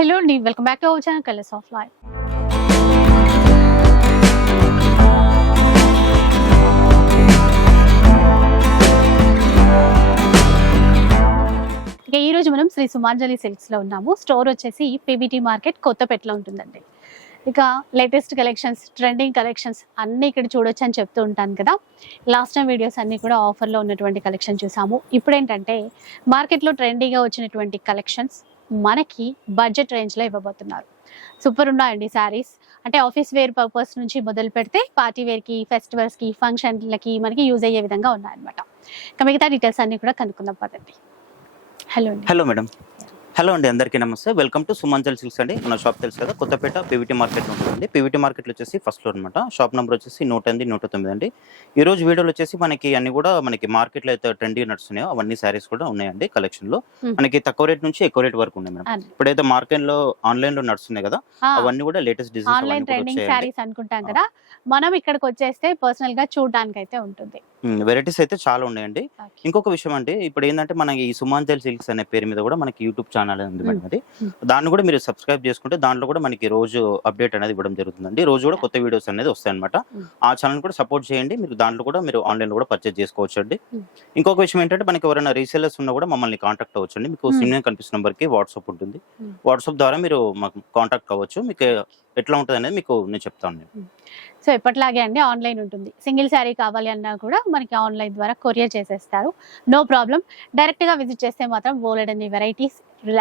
Hello అండి welcome back to our channel colours of life. ఇక ఈరోజు మనం శ్రీ సుమాంజలి సిల్క్స్లో ఉన్నాము. స్టోర్ వచ్చేసి పీబీటీ మార్కెట్ కొత్తపేటలో ఉంటుందండి. ఇక లేటెస్ట్ కలెక్షన్స్ ట్రెండింగ్ కలెక్షన్స్ అన్నీ ఇక్కడ చూడొచ్చు అని చెప్తూ ఉంటాను కదా. లాస్ట్ టైం వీడియోస్ అన్నీ కూడా ఆఫర్లో ఉన్నటువంటి కలెక్షన్ చూసాము. ఇప్పుడేంటంటే మార్కెట్లో ట్రెండీగా వచ్చినటువంటి కలెక్షన్స్ మనకి బడ్జెట్ రేంజ్లో ఇవ్వబోతున్నారు. సూపర్ ఉన్నాయండి శారీస్ అంటే ఆఫీస్ వేర్ పర్పస్ నుంచి మొదలు పెడితే పార్టీ వేర్కి ఫెస్టివల్స్కి ఫంక్షన్లకి మనకి యూజ్ అయ్యే విధంగా ఉన్నాయన్నమాట. ఇంకా మిగతా డీటెయిల్స్ అన్ని కూడా కనుక్కుందాం పదండి. హలో అండి. హలో మేడం హలో అండి అందరికీ నమస్తే. వెల్కమ్ టు సుమంజల్ సిల్క్స్ అండి. మన షాప్ తెలుసు కదా కొత్తపేట పీవీటీ మార్కెట్ ఉంటుందండి పీవీటీ మార్కెట్లో వచ్చేసి ఫస్ట్ ఫ్లోర్ అనమాట షాప్ నెంబర్ వచ్చేసి నూట ఎనిమిది నూట తొమ్మిది అండి. ఈ రోజు వీడియోలో వచ్చేసి మనకి అన్ని కూడా మనకి మార్కెట్లో అయితే ట్రెండీ నడుస్తున్నాయో అవన్నీ శారీస్ కూడా ఉన్నాయండి కలెక్షన్లో. Hmm. మనకి తక్కువ రేట్ నుంచి ఎక్కువ రేట్ వరకు ఉన్నాయి మేడం. ఇప్పుడైతే మార్కెట్లో ఆన్లైన్లో నడుస్తున్నాయి కదా అవన్నీ కూడా లేటెస్ట్ శారీస్ అనుకుంటాం కదా మనం ఇక్కడికి వచ్చేస్తే పర్సనల్గా చూడడానికి అయితే ఉంటుంది. వెరైటీస్ అయితే చాలా ఉన్నాయండి. ఇంకొక విషయం అంటే ఇప్పుడు ఏంటంటే మనకి ఈ సుమాంజల్ సిల్క్స్ అనే పేరు మీద కూడా మనకి యూట్యూబ్ ఛానల్ ఉంది మేడం అది. దాన్ని కూడా మీరు సబ్స్క్రైబ్ చేసుకుంటే దాంట్లో కూడా మనకి రోజు అప్డేట్ అనేది ఇవ్వడం జరుగుతుందండి. రోజు కూడా కొత్త వీడియోస్ అనేది వస్తాయి అనమాట. ఆ ఛానల్ కూడా సపోర్ట్ చేయండి. మీరు దాంట్లో కూడా మీరు ఆన్లైన్ కూడా పర్చేజ్ చేసుకోవచ్చు అండి. ఇంకొక విషయం ఏంటంటే మనకి ఎవరైనా రీసేలర్స్ ఉన్నా కూడా మమ్మల్ని కాంటాక్ట్ అవ్వచ్చు అండి మీకు. సిమ్ కనిపిస్తున్న నెంబర్కి వాట్సాప్ ఉంటుంది. వాట్సాప్ ద్వారా మీరు మాకు కాంటాక్ట్ అవ్వచ్చు. మీకు ఎట్లా ఉంటుంది అనేది మీకు నేను చెప్తాను నేను. సో ఎప్పటిలాగే అండి ఆన్లైన్ ఉంటుంది. సింగిల్ శారీ కావాలి అన్నా కూడా మనకి ఆన్లైన్ ద్వారా కొరియర్ చేసేస్తారు. No problem. డైరెక్ట్గా విజిట్ చేస్తే మాత్రం బోలెడన్ని వెరైటీస్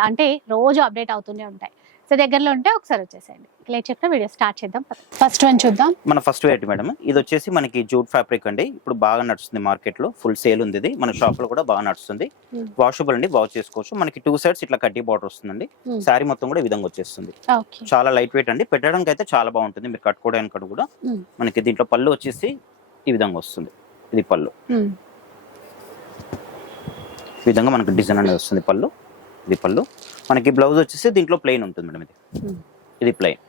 అంటే రోజు అప్డేట్ అవుతూనే ఉంటాయి. సో దగ్గరలో ఉంటే ఒకసారి వచ్చేసేయండి. లేట్ చెప్పిన వీడియో స్టార్ట్ చేద్దాం. ఫస్ట్ వన్ చూద్దాం. మన ఫస్ట్ వెరైటీ మేడం. ఇది వచ్చేసి మనకి జూట్ ఫ్యాబ్రిక్ అండి. ఇప్పుడు బాగా నడుస్తుంది మార్కెట్లో ఫుల్ సేల్ ఉంది ఇది. మన షాప్లో కూడా బాగా నడుస్తుంది. Hmm. వాషబుల్ అండి. వాష్ చేసుకోవచ్చు. మనకి టూ సైడ్స్ ఇట్లా కడ్డీ బార్డర్ వస్తుందండి. Hmm. శారీ మొత్తం కూడా ఈ విధంగా వచ్చేస్తుంది. ఓకే చాలా లైట్ వెయిట్ అండి. పెట్టడానికి అయితే చాలా బాగుంటుంది. మీరు కట్టుకోవడానికి కూడా Hmm. మనకి దీంట్లో పళ్ళు వచ్చేసి ఈ విధంగా వస్తుంది. ఇది పళ్ళు. ఈ విధంగా మనకి డిజైన్ అనేది వస్తుంది పళ్ళు. ఇది పళ్ళు. మనకి బ్లౌజ్ వచ్చేసి దీంట్లో ప్లెయిన్ ఉంటుంది మేడం ఇది. Hmm. ఇది ప్లెయిన్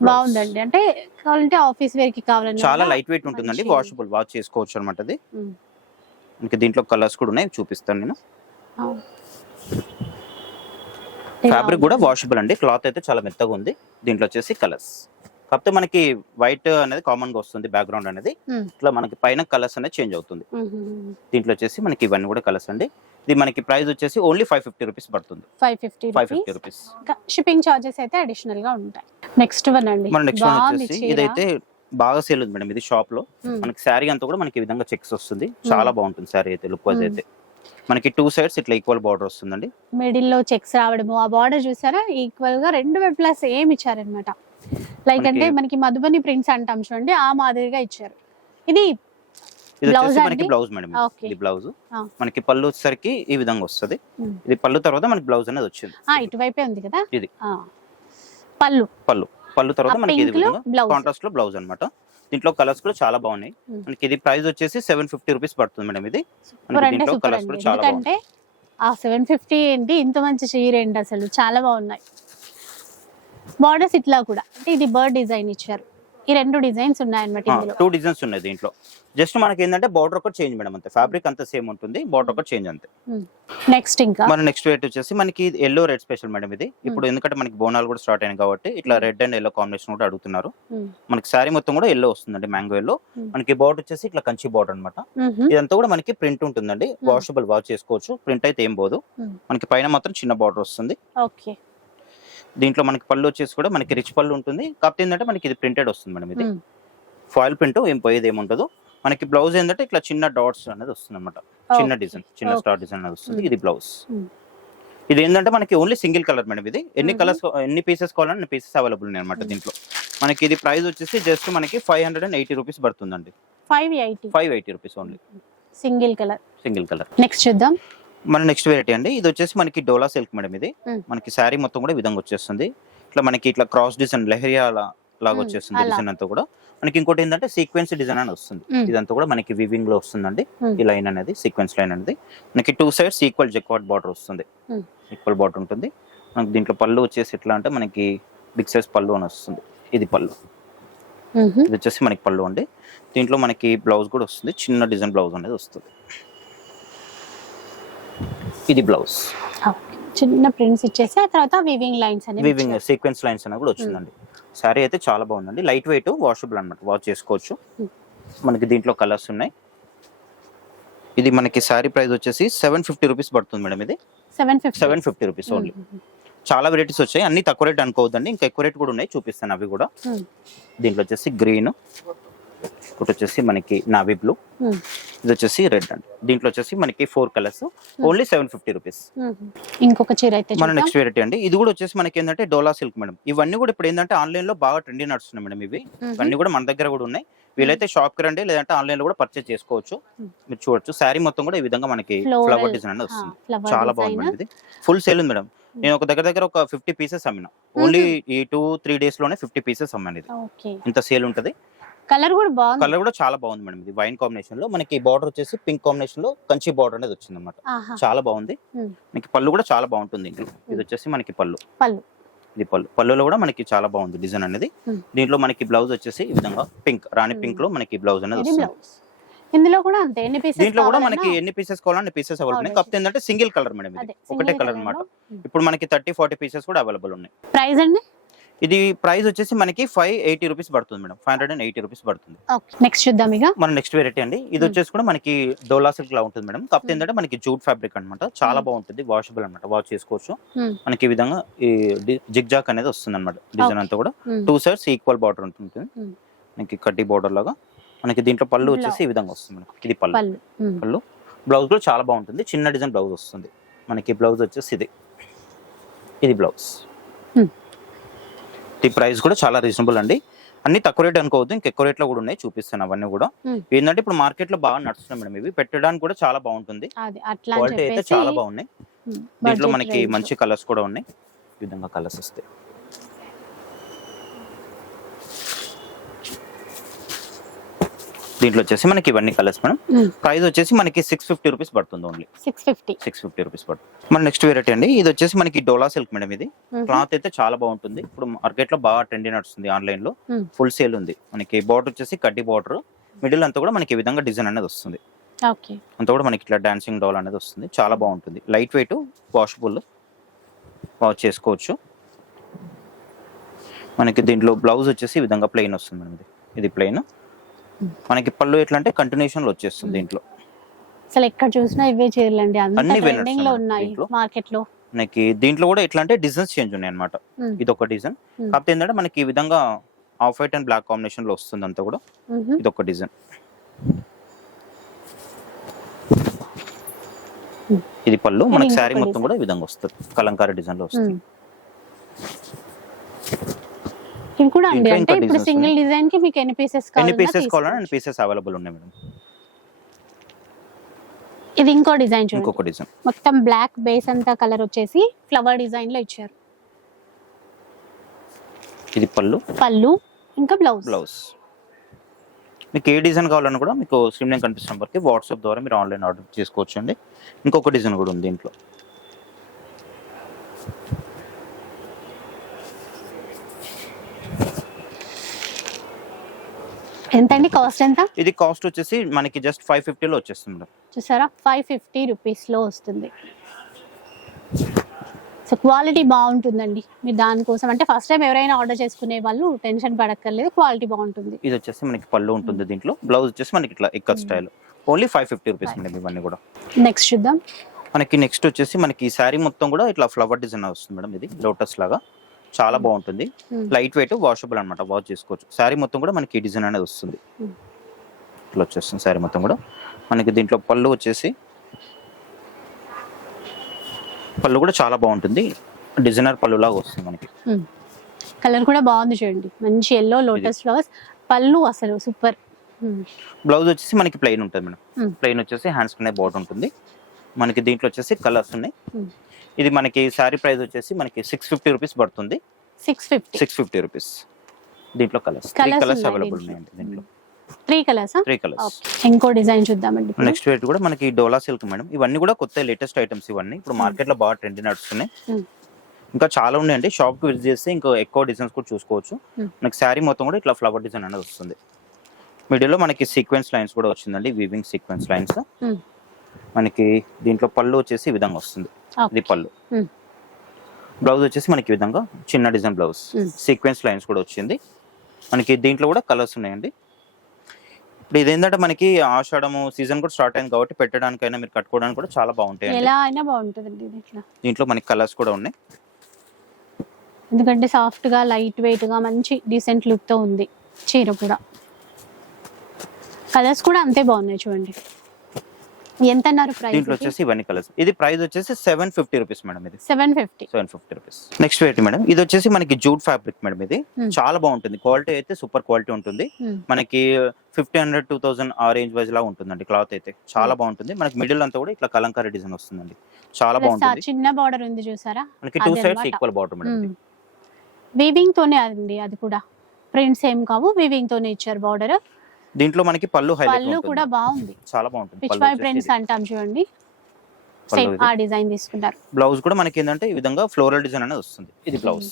బాగుందండి. అంటే కావాలంటే ఆఫీస్ వేర్కి కావాలన్నా చాలా లైట్ వెయిట్ ఉంటుందండి. వాషబుల్ వాష్ చేసుకోవచ్చు అనమాట అది. Hmm. మనకి దీంట్లో కలర్స్ కూడా ఉన్నాయి. చూపిస్తాను నేను. ఫ్యాబ్రిక్ కూడా వాషబుల్ అండి. క్లాత్ అయితే చాలా మెత్తగా ఉంది. దీంట్లో వచ్చేసి కలర్స్ కాకపోతే మనకి వైట్ అనేది కామన్గా వస్తుంది బ్యాక్గ్రౌండ్ అనేది. Hmm. ఇట్లా మనకి పైన కలర్స్ అనేది చేంజ్ అవుతుంది. దీంట్లో వచ్చేసి మనకి ఇవన్నీ కూడా కలర్స్ అండి. ఇది మనకి ప్రైస్ వచ్చేసి ఓన్లీ ఫైవ్ ఫిఫ్టీ రూపీస్ పడుతుంది. Fifty five fifty rupees. Shipping charges అయితే అడిషనల్గా ఉంటాయి. నెక్స్ట్ వన్ అండి. మన నెక్స్ట్ వన్ వచ్చేసి. ఇదైతే బాగా సేల్ ఉంది మేడం ఇది షాప్లో. Hmm. మనకి శారీ అంతా కూడా మనకి ఈ విధంగా చెక్స్ వస్తుంది. చాలా బాగుంటుంది శారీ అయితే లుక్ వైజ్ Hmm. అయితే. మనకి టూ సైడ్స్ ఇట్లా ఈక్వల్ బార్డర్ వస్తుందండి. మిడిల్లో చెక్స్ రావడము. ఆ బార్డర్ చూసారా? ఈక్వల్గా రెండు వైపులా సేమ్ ఇచ్చారనమాట లైక్ అంటే మనకి మధుబని ప్రింట్స్ అంటాం చూడండి ఆ మాదిరిగా ఇచ్చారు. ఇది ఇది వచ్చేసి మనకి? బ్లౌజ్ మేడం ఇది. బ్లౌజ్. మనకి పళ్ళు వచ్చేసరికి ఈ విధంగా వస్తుంది. ఇది పళ్ళు తర్వాత మనకి బ్లౌజ్ అనేది వచ్చింది. ఇటువైపే ఉంది కదా? ఇది. పళ్ళు. పళ్ళు. పళ్ళు తర్వాత మనకి ఇది కాంట్రాస్ట్లో బ్లౌజ్ అన్నమాట. దీంట్లో కలర్స్ కూడా చాలా బాగున్నాయి. మనకి ఇది ప్రైస్ వచ్చేసి సెవెన్ ఫిఫ్టీ రూపీస్ పడుతుంది మేడం ఇది. దీంట్లో కలర్స్ కూడా చాలా ఎందుకంటే ఆ సెవెన్ ఫిఫ్టీ ఏంటి? ఇంత మంచి చీర ఏంటి అసలు? చాలా బాగున్నాయి. బార్డర్స్ ఇట్లా కూడా. అంటే ఇది బర్డ్ డిజైన్ ఇచ్చారు. ఈ రెండు డిజైన్స్ ఉన్నాయన్నమాట టూ డిజైన్స్ ఉన్నాయి దీంట్లో. జస్ట్ మనకి ఏంటంటే బార్డర్ ఒకటి చేంజ్ మేడం అంతే. ఫ్యాబ్రిక్ అంతా సేమ్ ఉంటుంది బార్డర్ ఒకటి చేంజ్ అంతే. నెక్స్ట్ ఇంకా? మన నెక్స్ట్ రేట్ వచ్చేసి మనకి ఎల్లో రెడ్ స్పెషల్ మేడం ఇది. ఇప్పుడు ఎందుకంటే మనకి బోనాలు కూడా స్టార్ట్ అయినాయి కాబట్టి ఇట్లా. రెడ్ అండ్ ఎల్లో కాంబినేషన్ కూడా అడుగుతున్నారు. మనకి శారీ మొత్తం కూడా ఎల్లో వస్తుందండి మ్యాంగో ఎల్లో. మనకి బార్డర్ వచ్చేసి ఇట్లా కంచి బార్డర్ అన్నమాట. మ్హూ. ఇదంతా కూడా మనకి ప్రింట్ ఉంటుందండి. వాషబుల్ వాష్ చేసుకోవచ్చు. ప్రింట్ అయితే ఏం పోదు. మనకి పైన మాత్రం చిన్న బార్డర్ వస్తుంది. ఓకే. దీంట్లో మనకి పళ్ళు వచ్చేసి కూడా మనకి రిచ్ పళ్ళు ఉంటుంది కాకపోతే ఏంటంటే మనకి ఇది ప్రింటెడ్ వస్తుంది మేడం ఇది. ఫాయిల్ ప్రింట్ ఏం పోయేది ఏముండదు మనకి బ్లౌజ్ ఏంటంటే ఇట్లా చిన్న డాట్స్ అనేది వస్తుంది అనమాట చిన్న. డిజైన్ చిన్న. స్టార్ డిజైన్ అనేది వస్తుంది. ఇది బ్లౌజ్. ఇది ఏంటంటే మనకి ఓన్లీ సింగిల్ కలర్ మేడం ఇది ఎన్ని. కలర్స్ ఎన్ని పీసెస్ కావాలన్నా పీసెస్ అవైలబుల్ ఉన్నాయి అనమాట. దీంట్లో మనకి ఇది ప్రైస్ వచ్చేసి జస్ట్ మనకి five hundred and eighty rupees పడుతుందండి five eighty five eighty rupees only single colour single colour next చూద్దాం మన నెక్స్ట్ వెరైటీ అండి. ఇది వచ్చేసి మనకి డోలా సిల్క్ మేడం ఇది. మనకి శారీ మొత్తం కూడా విధంగా వచ్చేస్తుంది. ఇట్లా మనకి ఇట్లా క్రాస్ డిజైన్ లెహరియా లాగా వచ్చేస్తుంది. డిజైన్ అంతా కూడా. మనకి ఇంకోటి ఏంటంటే సీక్వెన్స్ డిజైన్ అని వస్తుంది. ఇదంతా కూడా మనకి వివింగ్లో వస్తుందండి. ఈ లైన్ అనేది సీక్వెన్స్ లైన్ అనేది. మనకి two sides equal jacquard border వస్తుంది. ఈక్వల్ బార్డర్ ఉంటుంది. మనకి దీంట్లో పళ్ళు వచ్చేసి ఎట్లా అంటే మనకి బిగ్ సైజ్ పళ్ళు అని వస్తుంది. ఇది పళ్ళు. ఇది వచ్చేసి మనకి పళ్ళు అండి. దీంట్లో మనకి బ్లౌజ్ కూడా వస్తుంది. చిన్న డిజైన్ బ్లౌజ్ అనేది వస్తుంది. ఇది బ్లౌజ్. చిన్న ప్రింట్స్ ఇచ్చేసి ఆ తర్వాత వివింగ్ లైన్స్ అనేవి వివింగ్ సీక్వెన్స్ లైన్స్ అనేది కూడా వచ్చిందండి. శారీ అయితే చాలా బాగుందండి. లైట్ వెయిట్ వాషబుల్ అన్నమాట. వాష్ చేసుకోవచ్చు. Hmm. మనకి దీంట్లో కలర్స్ ఉన్నాయి. ఇది మనకి శారీ ప్రైస్ వచ్చేసి సెవెన్ ఫిఫ్టీ రూపీస్ పడుతుంది మేడం ఇది. Seven fifty seven fifty rupees only చాలా వెరైటీస్ వచ్చాయి. అన్ని తక్కువ రేట్ అనుకోవద్దండి. ఇంకా ఎక్కువ రేట్ కూడా ఉన్నాయి. చూపిస్తాను అవి కూడా. దీంట్లో వచ్చేసి గ్రీన్ ఒకటి వచ్చేసి మనకి నావీ బ్లూ. ఇది వచ్చేసి రెడ్ అండి. దీంట్లో వచ్చేసి మనకి four colours. Only seven fifty rupees. ఇంకొక చీర అయితే మన. నెక్స్ట్ వెరైటీ అండి. ఇది కూడా వచ్చేసి మనకి ఏంటంటే డోలా సిల్క్ మేడం. ఇవన్నీ కూడా ఇప్పుడు ఏంటంటే ఆన్లైన్లో బాగా ట్రెండీ నడుస్తున్నాయి మేడం ఇవి. ఇవన్నీ కూడా మన దగ్గర కూడా ఉన్నాయి. వీలైతే షాప్కి రండి లేదంటే ఆన్లైన్లో కూడా పర్చేస్ చేసుకోవచ్చు. మీరు చూడొచ్చు. శారీ మొత్తం కూడా ఈ విధంగా మనకి ఫ్లవర్ డిజైన్ అనేది వస్తుంది. చాలా. బాగుంది ఇది. ఫుల్ సేల్ ఉంది మేడం. నేను ఒక దగ్గర దగ్గర ఒక ఫిఫ్టీ పీసెస్ అమ్మిన. ఓన్లీ ఈ టూ త్రీ డేస్లోనే ఫిఫ్టీ పీసెస్ అమ్మాను ఇది. ఇంత సేల్ ఉంటది. కలర్ కూడా బాగుంది. కలర్ కూడా చాలా బాగుంది మేడం ఇది వైన్ కాంబినేషన్లో మనకి బార్డర్ వచ్చేసి పింక్ కాంబినేషన్లో కంచి బార్డర్ అనేది వచ్చింది అనమాట చాలా బాగుంది. మనకి పళ్ళు కూడా చాలా బాగుంటుంది ఇందులో ఇది వచ్చేసి మనకి పళ్ళు. పళ్ళు. ఇది పళ్ళు. పళ్ళులో కూడా మనకి చాలా బాగుంది డిజైన్ అనేది. దీంట్లో మనకి బ్లౌజ్ వచ్చేసి ఈ విధంగా పింక్ రాణి. పింక్లో మనకి బ్లౌజ్ అనేది వస్తుంది. ఇందులో కూడా అంతే ఎన్ని పీసెస్ దీంట్లో కూడా మనకి ఎన్ని పీసెస్ కావాలన్నా పీసెస్ అవైలబుల్ ఉన్నాయి. కాకపోతే ఏంటంటే సింగిల్ కలర్ మేడం ఇది. ఒకటే కలర్ అన్నమాట. ఇప్పుడు మనకి థర్టీ ఫార్టీ పీసెస్ కూడా అవైలబుల్ ఉన్నాయి. ప్రైస్ అండి? ఇది ప్రైస్ వచ్చేసి మనకి ఫైవ్ ఎయిటీ రూపీస్ పడుతుంది madam. Five hundred and eighty rupees పడుతుంది. నెక్స్ట్ చూద్దాం ఇక. మన నెక్స్ట్ వెరైటీ అండి. ఇది. వచ్చేసి కూడా మనకి డోలా సిల్క్ లా ఉంటుంది మేడం. కాకపోతే. ఏంటంటే మనకి జూట్ ఫ్యాబ్రిక్ అన్నమాట. చాలా. బాగుంటుంది వాషబుల్ అన్నమాట. వాష్ చేసుకోవచ్చు. మనకి ఈ విధంగా ఈ జిగ్ జాక్ అనేది వస్తుంది అనమాట డిజైన్. అంతా కూడా. టూ సైడ్స్ ఈక్వల్ బార్డర్ ఉంటుంది. మనకి కడ్డీ బార్డర్ లాగా. మనకి దీంట్లో పళ్ళు వచ్చేసి ఈ విధంగా వస్తుంది మనకి. ఇది పళ్ళు. పళ్ళు. బ్లౌజ్ కూడా చాలా బాగుంటుంది. చిన్న డిజైన్ బ్లౌజ్ వస్తుంది. మనకి బ్లౌజ్ వచ్చేసి ఇది. ఇది బ్లౌజ్. ఈ ప్రైస్ కూడా చాలా రీజనబుల్ అండి. అన్ని తక్కువ రేట్ అనుకోవద్దు ఇంకా ఎక్కువ రేట్లో కూడా ఉన్నాయి చూపిస్తాను అవన్నీ కూడా. ఏంటంటే ఇప్పుడు మార్కెట్లో బాగా నడుస్తున్నాయి మేడం ఇవి. పెట్టడానికి కూడా చాలా బాగుంటుంది. క్వాలిటీ అయితే చాలా బాగున్నాయి. దీంట్లో మనకి. మంచి కలర్స్ కూడా ఉన్నాయి. ఈ విధంగా కలర్స్ వస్తాయి. దీంట్లో వచ్చేసి మనకి ఇవన్నీ కలర్స్ మేడం. ప్రైస్ వచ్చేసి మనకి సిక్స్ ఫిఫ్టీ రూపీస్ పడుతుంది only six fifty six fifty rupees పడుతుంది. మన నెక్స్ట్ వెరైటీ అండి. ఇది వచ్చేసి మనకి డోలా సిల్క్ మేడం ఇది. క్లాత్ అయితే చాలా బాగుంటుంది. ఇప్పుడు మార్కెట్లో బాగా ట్రెండీ నడుస్తుంది ఆన్లైన్లో. ఫుల్ సేల్ ఉంది. మనకి బార్డర్ వచ్చేసి కడ్డీ బార్డర్ మిడిల్ అంతా కూడా మనకి ఈ విధంగా డిజైన్ అనేది వస్తుంది. అంతా కూడా మనకి ఇట్లా డాన్సింగ్ డోల్ అనేది వస్తుంది. చాలా బాగుంటుంది. లైట్ వెయిట్ వాషబుల్ వాష్ చేసుకోవచ్చు. మనకి దీంట్లో బ్లౌజ్ వచ్చేసి ఈ విధంగా ప్లెయిన్ వస్తుంది మనకి ఇది. ప్లెయిన్ మనకి పళ్ళు ఎట్లా అంటే కంటిన్యూషన్లో వచ్చేస్తుంది దీంట్లో. అసలు ఎక్కడ చూసినా ఇవే చీరలండి. అన్ని ట్రెండింగ్లో ఉన్నాయి. మార్కెట్లో మనకి దీంట్లో కూడా ఎట్లా అంటే డిజైన్స్ చేంజ్ ఉన్నాయి అనమాట ఉమ్, ఇది ఒక డిజైన్. కాకపోతే ఏంటంటే మనకి ఈ విధంగా ఆఫ్ వైట్ అండ్ బ్లాక్ కాంబినేషన్లో వస్తుంది అంతా కూడా. ఇది ఒక డిజైన్. ఇది పళ్ళు. మనకి శారీ మొత్తం. కూడా ఈ విధంగా వస్తుంది. కలంకారీ డిజైన్లో వస్తుంది. ఇవి కూడా అండి. అంటే ఇప్పుడు సింగిల్ డిజైన్కి మీకు ఎన్ని పీసెస్ ఎన్ని పీసెస్ కావాలి కావాలన్నా అన్ని పీసెస్ అవైలబుల్ ఉన్నాయి మేడం. ఇది ఇంకో డిజైన్ చూడండి. ఇంకొక డిజైన్ మొత్తం బ్లాక్ బేస్ అంతా కలర్ వచ్చేసి ఫ్లవర్ డిజైన్లో ఇచ్చారు. ఇది పళ్ళు. పళ్ళు ఇంకా బ్లౌజ్ బ్లౌజ్ మీకు ఏ డిజైన్ కావాలన్నా కూడా మీకు స్క్రీన్ నేను కనిపిస్తున్న వాట్సాప్ ద్వారా మీరు ఆన్లైన్ ఆర్డర్ చేసుకోవచ్చు అండి ఇంకొక డిజైన్ కూడా ఉంది దీంట్లో. అండి కాస్ట్ ఎంత? ఇది కాస్ట్ వచ్చేసి మనకి జస్ట్ ఫైవ్ ఫిఫ్టీలో వచ్చేస్తుంది చూసారా? ఫైవ్ ఫిఫ్టీ రూపీస్లో వస్తుంది. సో క్వాలిటీ బాగుంటుందండి. మీరు దానికోసం అంటే ఫస్ట్ టైం ఎవరైనా ఆర్డర్ చేసుకునే వాళ్ళు టెన్షన్ పడక్కర్లేదు క్వాలిటీ బాగుంటుంది. ఇది వచ్చేసి మనకి పళ్ళు ఉంటుంది దీంట్లో. బ్లౌజ్ వచ్చేసి మనకి ఇట్లా ikat style only five fifty rupees madam ఇవన్నీ కూడా. నెక్స్ట్ చూద్దాం. మనకి నెక్స్ట్ వచ్చేసి మనకి ఈ శారీ మొత్తం కూడా ఇట్లా ఫ్లవర్ డిజైన్ వస్తుంది మేడం ఇది లోటస్ లాగా. చాలా బాగుంటుంది. Hmm. లైట్ వెయిట్ వాషబుల్ అనమాట వాష్ చేసుకోవచ్చు. శారీ మొత్తం కూడా మనకి ఈ డిజైన్ అనేది వస్తుంది. Hmm. ఇట్లా వచ్చేస్తుంది శారీ మొత్తం కూడా. మనకి దీంట్లో పళ్ళు వచ్చేసి పళ్ళు కూడా చాలా బాగుంటుంది. డిజైనర్ పళ్ళు లాగా వస్తుంది మనకి. కలర్ కూడా బాగుంది చూడండి. మంచి ఎల్లో లోటస్ ఫ్లవర్స్ పళ్ళు అసలు సూపర్ బ్లౌజ్ వచ్చేసి మనకి ప్లెయిన్ ఉంటుంది మేడం. Hmm. ప్లెయిన్ వచ్చేసి హ్యాండ్స్ బార్డర్ ఉంటుంది. మనకి దీంట్లో వచ్చేసి కలర్స్ ఉన్నాయి. Hmm. ఇది మనకి శారీ ప్రైస్ వచ్చేసి మనకి సిక్స్ ఫిఫ్టీ రూపీస్ పడుతుంది. Six fifty six fifty rupees దీంట్లో కలర్స్ త్రీ కలర్స్ అవైలబుల్. ఉన్నాయండి. దీంట్లో. త్రీ కలర్స్ త్రీ కలర్స్ ఇంకో డిజైన్ చూద్దామండి. నెక్స్ట్ రేట్ కూడా మనకి డోలా సిల్క్ మేడం. ఇవన్నీ కూడా కొత్త లేటెస్ట్ ఐటమ్స్ ఇవన్నీ. ఇప్పుడు మార్కెట్లో బాగా ట్రెండ్ నడుస్తున్నాయి. Hmm. ఇంకా చాలా ఉన్నాయండి. షాప్కి విజిట్ చేస్తే ఇంకా ఎక్కువ డిజైన్స్ కూడా చూసుకోవచ్చు. Hmm. మనకి శారీ మొత్తం కూడా ఇట్లా ఫ్లవర్ డిజైన్ అనేది వస్తుంది. మిడిల్లో మనకి సీక్వెన్స్ లైన్స్ కూడా వచ్చిందండి. Weaving sequence lines Hmm. మనకి దీంట్లో పళ్ళు వచ్చేసి ఈ విధంగా వస్తుంది. ఇది పళ్ళు. బ్లౌజ్ వచ్చేసి మనకి ఈ విధంగా చిన్న డిజైన్ బ్లౌజ్. సీక్వెన్స్ లైన్స్ కూడా వచ్చింది. మనకి దీంట్లో కూడా కలర్స్ ఉన్నాయండి. ఇప్పుడు ఇదేంటంటే మనకి ఆషాఢము సీజన్ కూడా స్టార్ట్ అయింది కాబట్టి పెట్టడానికైనా మీరు కట్టుకోవడానికి కూడా చాలా బాగుంటాయి ఎలా అయినా బాగుంటుందండి ఇది దీంట్లో మనకి కలర్స్ కూడా ఉన్నాయి. ఎందుకంటే సాఫ్ట్గా లైట్ వెయిట్గా మంచి డీసెంట్ లుక్తో ఉంది చీర కూడా. కలర్స్ కూడా అంతే బాగున్నాయి చూడండి. ఎంత అన్నారు దీంట్లో ప్రైస్ వచ్చేసి ఇవన్నీ కలర్స్ ఇది ప్రైస్ వచ్చేసి సెవెన్ ఫిఫ్టీ రూపీస్ మేడం ఇది. Seven fifty seven fifty rupees next weight madam ఇది వచ్చేసి మనకి జూట్ ఫ్యాబ్రిక్ మేడం ఇది. Hmm. చాలా బాగుంటుంది. క్వాలిటీ అయితే సూపర్ క్వాలిటీ ఉంటుంది. మనకి ఫిఫ్టీ హండ్రెడ్ టూ థౌసండ్ ఆ రేంజ్ వైజ్ లా ఉంటుందండి క్లాత్ అయితే. చాలా Hmm. బాగుంటుంది. మనకి మిడిల్ అంతా కూడా ఇట్లా కలంకారీ డిజైన్ వస్తుందండి. చాలా బాగుంటుంది. చిన్న బార్డర్ ఉంది చూసారా? మనకి two sides. Equal border madam. Weaving తోనే అండి అది కూడా. ప్రింట్స్ ఏం కావు. వీవింగ్ తోనే ఇచ్చారు బార్డర్ దీంట్లో మనకి పళ్ళు హైలైట్ పళ్ళు కూడా బాగుంది. చాలా బాగుంటుంది. పిచ్ వై ప్రింట్స్ అంటాం చూడండి. సేమ్. ఆ డిజైన్ తీసుకున్నారు బ్లౌజ్ కూడా మనకి ఏంటంటే ఈ విధంగా ఫ్లోరల్ డిజైన్ అనేది వస్తుంది. ఇది బ్లౌజ్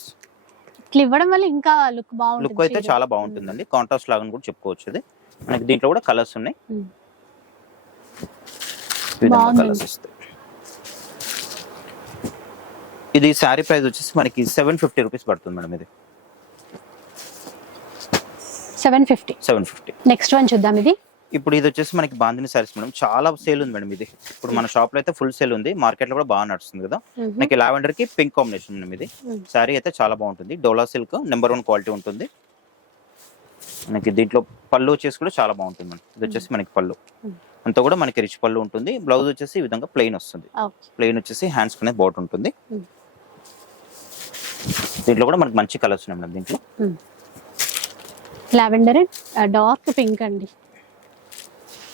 ఇట్లా ఇవ్వడం వల్ల ఇంకా లుక్ బాగుంటుంది లుక్ అయితే. చాలా బాగుంటుందండి. కాంట్రాస్ట్ లాగా కూడా చెప్పుకోవచ్చు ఇది. మనకి దీంట్లో కూడా కలర్స్ ఉన్నాయి. Hmm. కలర్స్ వస్తాయి. ఇది శారీ ప్రైస్ వచ్చేసి మనకి సెవెన్ ఫిఫ్టీ రూపీస్ పడుతుంది మేడం ఇది. Seven fifty. Seven fifty. Next one చూద్దాం ఇది. ఇప్పుడు ఇది వచ్చేసి మనకి బాందిని సారీస్ మేడం. చాలా సేల్ ఉంది మేడం ఇది. ఇప్పుడు మన షాప్లో అయితే ఫుల్ సేల్ ఉంది. మార్కెట్లో కూడా బాగా నడుస్తుంది కదా. మ్మ్. మనకి లావెండర్కి పింక్ కాంబినేషన్ మేడం ఇది. మ్మ్. శారీ అయితే చాలా బాగుంటుంది. Dola silk number one quality ఉంటుంది. మనకి దీంట్లో పళ్ళు వచ్చేసి కూడా చాలా బాగుంటుంది మేడం. ఇది వచ్చేసి మనకి పళ్ళు. అంతా కూడా మనకి రిచ్ పళ్ళు ఉంటుంది. బ్లౌజ్ వచ్చేసి ఈ విధంగా ప్లెయిన్ వస్తుంది. ప్లెయిన్ వచ్చేసి హ్యాండ్స్ అనేది బాట్ ఉంటుంది. దీంట్లో కూడా మనకి మంచి కలర్స్ ఉన్నాయి మేడం దీంట్లో. లావెండర్ డార్క్ పింక్ అండి.